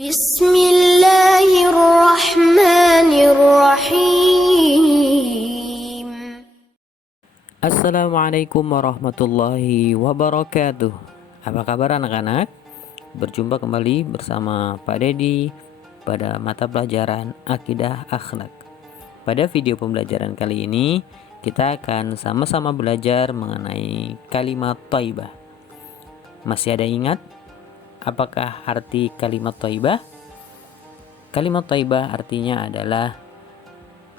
Bismillahirrahmanirrahim. Assalamualaikum warahmatullahi wabarakatuh. Apa kabar anak-anak? Berjumpa kembali bersama Pak Dedi pada mata pelajaran Akidah Akhlak. Pada video pembelajaran kali ini kita akan sama-sama belajar mengenai kalimat thayyibah. Masih ada ingat apakah arti kalimat thayyibah? Kalimat thayyibah artinya adalah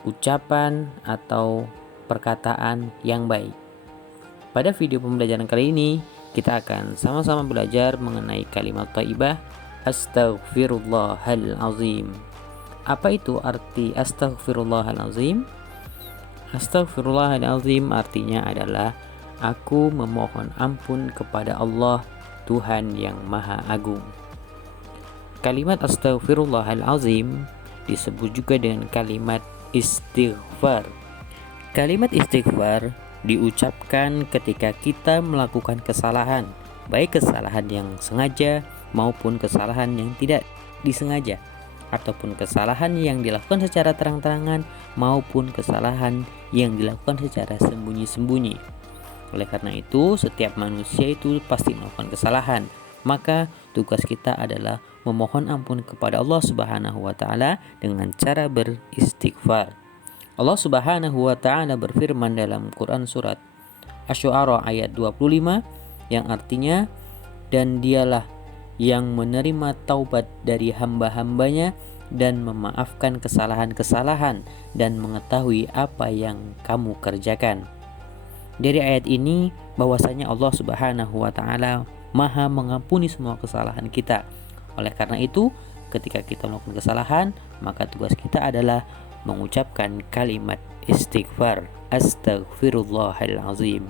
ucapan atau perkataan yang baik. Pada video pembelajaran kali ini kita akan sama-sama belajar mengenai kalimat thayyibah Astaghfirullahalazim. Apa itu arti Astaghfirullahalazim? Astaghfirullahalazim artinya adalah aku memohon ampun kepada Allah, Tuhan yang Maha Agung. Kalimat Astaghfirullahalazim disebut juga dengan kalimat istighfar. Kalimat istighfar diucapkan ketika kita melakukan kesalahan, baik kesalahan yang sengaja maupun kesalahan yang tidak disengaja, ataupun kesalahan yang dilakukan secara terang-terangan maupun kesalahan yang dilakukan secara sembunyi-sembunyi. Oleh karena itu, setiap manusia itu pasti melakukan kesalahan. Maka tugas kita adalah memohon ampun kepada Allah Subhanahu wa taala dengan cara beristighfar. Allah Subhanahu wa taala berfirman dalam Quran surat Asy-Syu'ara ayat 25 yang artinya, dan dialah yang menerima taubat dari hamba-hambanya dan memaafkan kesalahan-kesalahan dan mengetahui apa yang kamu kerjakan. Dari ayat ini bahwasanya Allah Subhanahu wa taala Maha mengampuni semua kesalahan kita. Oleh karena itu, ketika kita melakukan kesalahan, maka tugas kita adalah mengucapkan kalimat istighfar, Astaghfirullahalazim.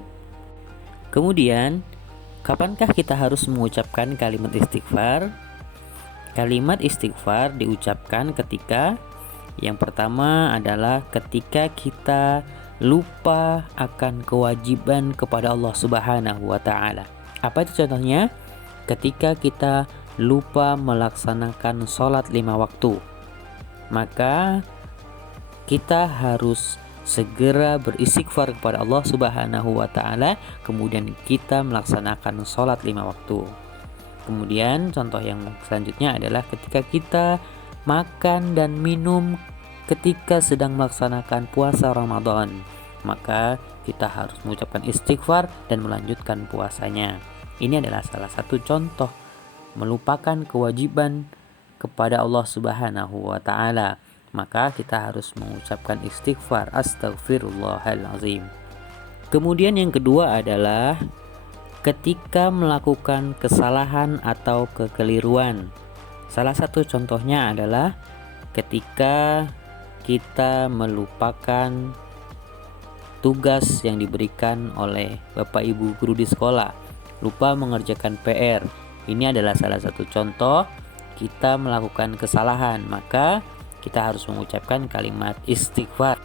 Kemudian, kapankah kita harus mengucapkan kalimat istighfar? Kalimat istighfar diucapkan ketika yang pertama adalah ketika kita lupa akan kewajiban kepada Allah Subhanahu wa taala. Apa itu contohnya? Ketika kita lupa melaksanakan sholat 5 waktu, maka kita harus segera beristighfar kepada Allah Subhanahu wa taala, kemudian kita melaksanakan sholat 5 waktu. Kemudian contoh yang selanjutnya adalah ketika kita makan dan minum ketika sedang melaksanakan puasa Ramadan, maka kita harus mengucapkan istighfar dan melanjutkan puasanya. Ini adalah salah satu contoh melupakan kewajiban kepada Allah Subhanahu wa taala. Maka kita harus mengucapkan istighfar, Astaghfirullahalazim. Kemudian yang kedua adalah ketika melakukan kesalahan atau kekeliruan. Salah satu contohnya adalah ketika kita melupakan tugas yang diberikan oleh Bapak Ibu guru di sekolah, lupa mengerjakan PR. Ini adalah salah satu contoh kita melakukan kesalahan, maka kita harus mengucapkan kalimat istighfar.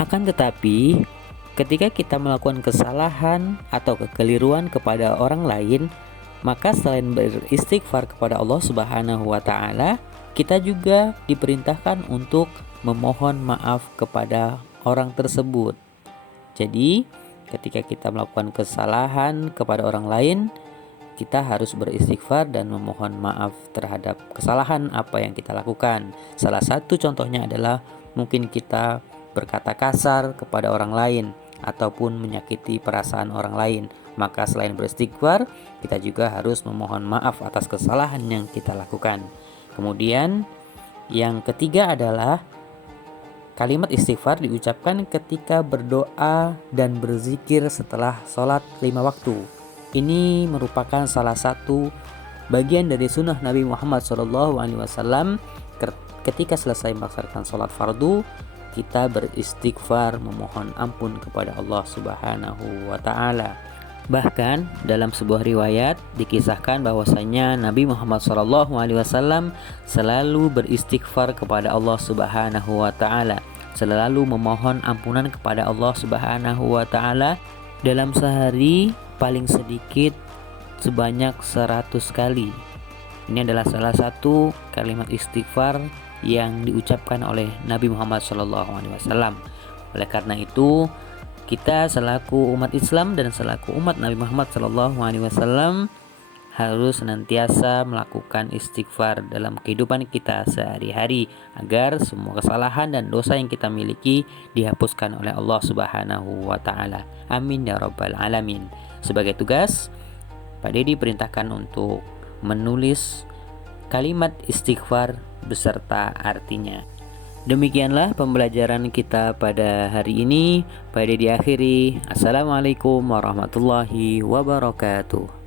Akan tetapi, ketika kita melakukan kesalahan atau kekeliruan kepada orang lain, maka selain beristighfar kepada Allah Subhanahu wa taala, kita juga diperintahkan untuk memohon maaf kepada orang tersebut. Jadi, ketika kita melakukan kesalahan kepada orang lain, kita harus beristighfar dan memohon maaf terhadap kesalahan apa yang kita lakukan. Salah satu contohnya adalah mungkin kita berkata kasar kepada orang lain ataupun menyakiti perasaan orang lain. Maka selain beristighfar, kita juga harus memohon maaf atas kesalahan yang kita lakukan. Kemudian yang ketiga adalah kalimat istighfar diucapkan ketika berdoa dan berzikir setelah sholat 5 waktu. Ini merupakan salah satu bagian dari sunnah Nabi Muhammad SAW. Ketika selesai melaksanakan sholat fardu, kita beristighfar memohon ampun kepada Allah Subhanahu wa taala. Bahkan dalam sebuah riwayat dikisahkan bahwasanya Nabi Muhammad SAW selalu beristighfar kepada Allah Subhanahu wa taala, selalu memohon ampunan kepada Allah Subhanahu wa taala dalam sehari paling sedikit sebanyak 100 kali. Ini adalah salah satu kalimat istighfar yang diucapkan oleh Nabi Muhammad SAW. Oleh karena itu, kita selaku umat Islam dan selaku umat Nabi Muhammad SAW harus senantiasa melakukan istighfar dalam kehidupan kita sehari-hari agar semua kesalahan dan dosa yang kita miliki dihapuskan oleh Allah Subhanahu wa taala. Amin ya rabbal alamin. Sebagai tugas, Pak Dedi perintahkan untuk menulis kalimat istighfar beserta artinya. Demikianlah pembelajaran kita pada hari ini. Pak Dedi akhiri. Assalamualaikum warahmatullahi wabarakatuh.